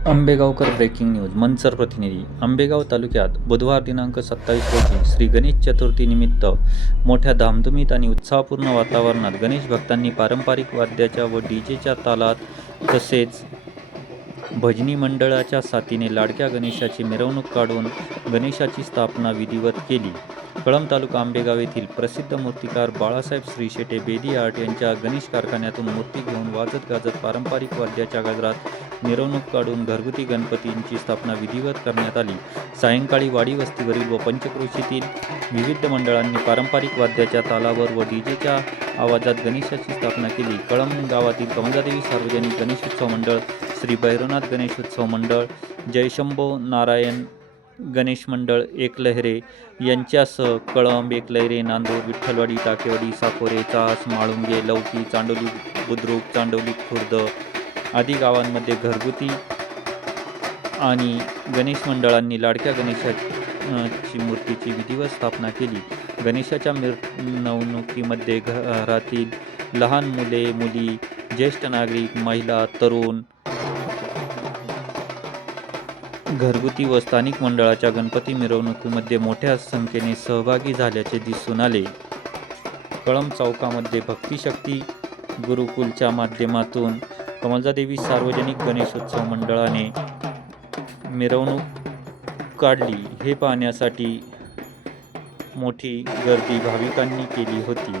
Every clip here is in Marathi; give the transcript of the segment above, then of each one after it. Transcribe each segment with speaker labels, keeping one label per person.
Speaker 1: आंबेगावकर ब्रेकिंग न्यूज मनसर प्रतिनिधी आंबेगाव तालुक्यात बुधवार दिनांक सत्तावीस रोजी श्री गणेश चतुर्थीनिमित्त मोठ्या धामधुमीत आणि उत्साहपूर्ण वातावरणात गणेश भक्तांनी पारंपरिक वाद्याच्या व डीजेच्या तालात तसेच भजनी मंडळाच्या साथीने लाडक्या गणेशाची मिरवणूक काढून गणेशाची स्थापना विधिवत केली. कळंब तालुका आंबेगाव येथील प्रसिद्ध मूर्तिकार बाळासाहेब श्री शेटे बेदी आर्ट यांच्या गणेश कारखान्यातून मूर्ती घेऊन वाजत गाजत पारंपरिक वाद्याच्या गजरात मिरवणूक काढून घरगुती गणपतींची स्थापना विधिवत करण्यात आली. सायंकाळी वाडी वस्तीवरील व पंचक्रोशीतील विविध मंडळांनी पारंपरिक वाद्याच्या तालावर व डीजेच्या आवाजात गणेशाची स्थापना केली. कळंब गावातील कमलादेवी सार्वजनिक गणेशोत्सव मंडळ श्री भैरवनाथ गणेशोत्सव मंडळ जयशंभो नारायण गणेश मंडळ एकलहरे यांच्यासह कळंब एकलहरे नांदूर विठ्ठलवाडी टाकेवाडी साकोरे चास माळुंगे लौकी चांडोली बुद्रुक चांडोली खुर्द आदी गावांमध्ये घरगुती आणि गणेश मंडळांनी लाडक्या गणेशाची मूर्तीची विधिवत स्थापना केली. गणेशाच्या मिरवणुकीमध्ये घरातील लहान मुले मुली ज्येष्ठ नागरिक महिला तरुण घरगुती व स्थानिक मंडळाच्या गणपती मिरवणुकीमध्ये मोठ्या संख्येने सहभागी झाल्याचे दिसून आले. कळम चौकामध्ये भक्तिशक्ती गुरुकुलच्या माध्यमातून कमलजादेवी सार्वजनिक गणेशोत्सव मंडळाने मिरवणूक काढली. हे पाहण्यासाठी मोठी गर्दी भाविकांनी केली होती.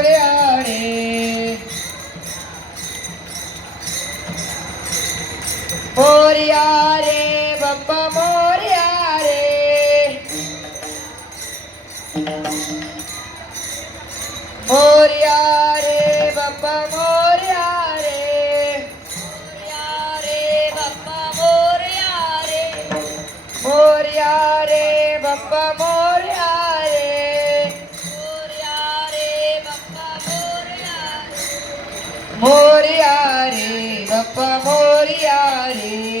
Speaker 2: बाप्पा मोरया रे. मोरया रे बाप्पा मोरया रे. मोरया रे बाप्पा मोरया रे. मोरया रे बाप्पा मोरया रे मोरया रे बाप्पा मोरया रे